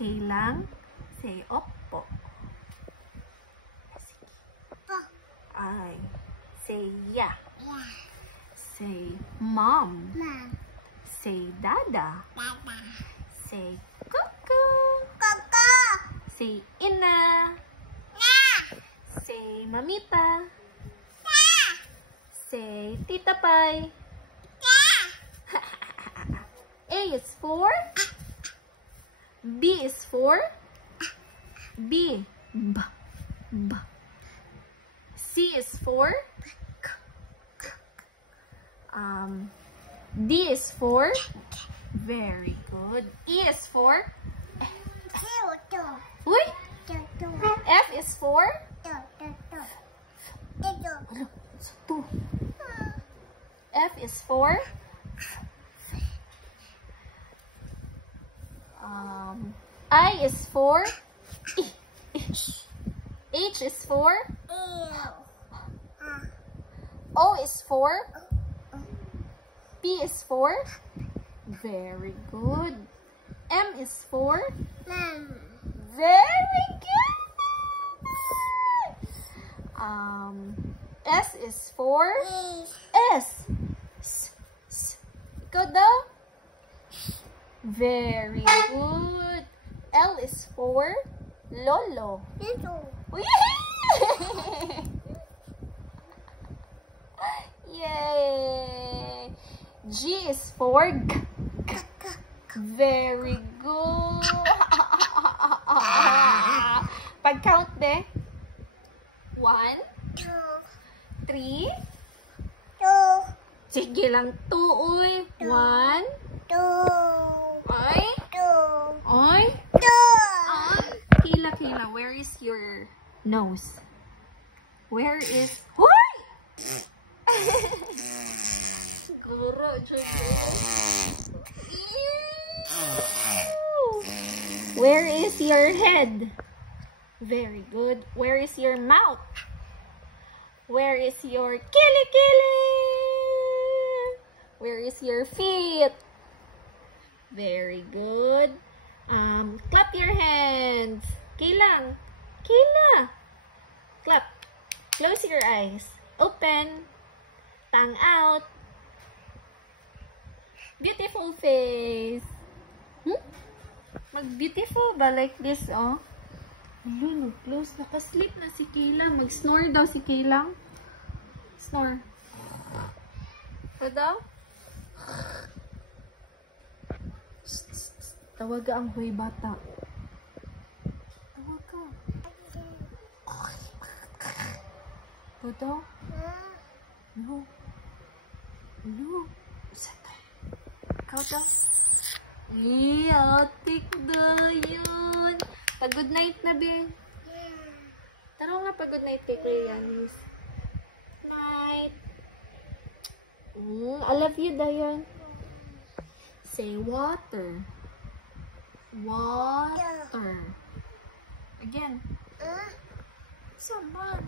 Kaylang, say oppo. I say yeah. Say mom. Say dada. Say cuckoo. Say ina. Say mamita. Say tita pai. A is for B is for B. B. B. C is for D is for very good. E is for Uy. F is for F is for I is for H is for O is for P is for very good. M is for very good. S is for Go daw. Very good. L is for Lolo. Yay! G is for G. Very good. Pag-count de. 1, 3. Sige lang, 2, uy. 1, 2. Oy. Oy. Kila. Where is your nose? Where is... Hoy! Guro, where is your head? Very good. Where is your mouth? Where is your kili? Where is your feet? Very good. Clap your hands. Kila. Clap. Close your eyes. Open. Tongue out. Beautiful face. Mag-beautiful ba like this, oh? Ayun, close. Nakasleep na si Kaylang. Mag-snore daw si Kaylang. Snore. Ano daw? Tawag ka ang hoy bata. Tawag ka. Ano daw? No. Ikaw daw? Atik daw yun. Pag-good night na, be. Taro nga pag-good night kay Kuya Yanis. Night. I love you, Dayan. Say water. Water. Again. Someone.